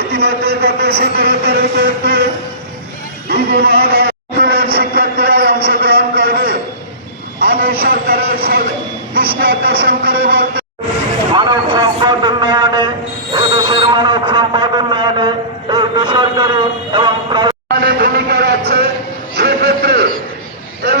ইতিমধ্যে গত সতেরো তারিখে শিক্ষার্থীরা অংশগ্রহণ করবে। আমি সরকারের দৃষ্টি আকর্ষণ করে বলতে মানব সম্পদ উন্নয়নে এদেশের মানব সম্পদ উন্নয়নে এই বেসরকারি এবং প্রাইভেট ভূমিকা রাখছে সেক্ষেত্রে এই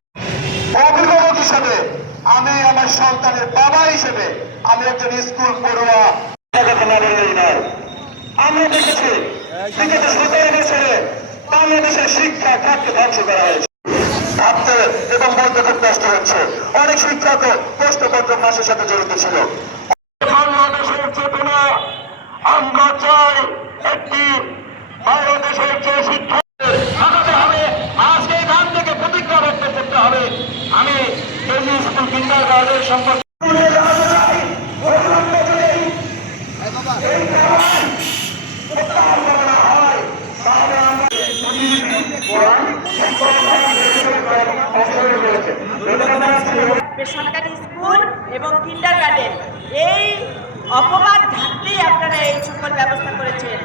হিসেবে আমি আমার সন্তানের বাবা হিসেবে আমি একজন স্কুল পড়ুয়া। আমরা দেখেছি বিগত সতেরো বছরে বাংলাদেশের শিক্ষা খাতকে ধ্বংস করা হয়েছে। ভাবতে এবং বলতে খুব কষ্ট হচ্ছে। অনেক শিক্ষা তো প্রশ্নপত্র মাসের সাথে জড়িত ছিল। বাংলাদেশের চেতনা আমরা চাই একটি বাংলাদেশের যে শিক্ষা স্কুল সম্পর্কে। বেসরকারি স্কুল এবং কিন্ডার গার্ডেন এই অপবাদ ঢাকতেই আপনারা এই সকল ব্যবস্থা করেছেন।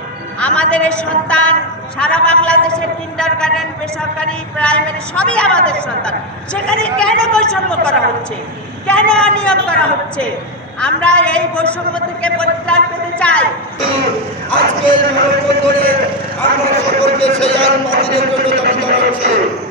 আমাদের এই সন্তান, সারা বাংলাদেশের কিন্ডার গার্ডেন বেসরকারি প্রাইমারি সবই আমাদের সন্তান। সেখানে কেন বৈষম্য করা হচ্ছে? কেন অনিয়ম করা হচ্ছে? আমরা এই বৈষম্য থেকে পরিত্রাণ পেতে চাই। আজকে আমরা সকলকে সেই জন্য দাবি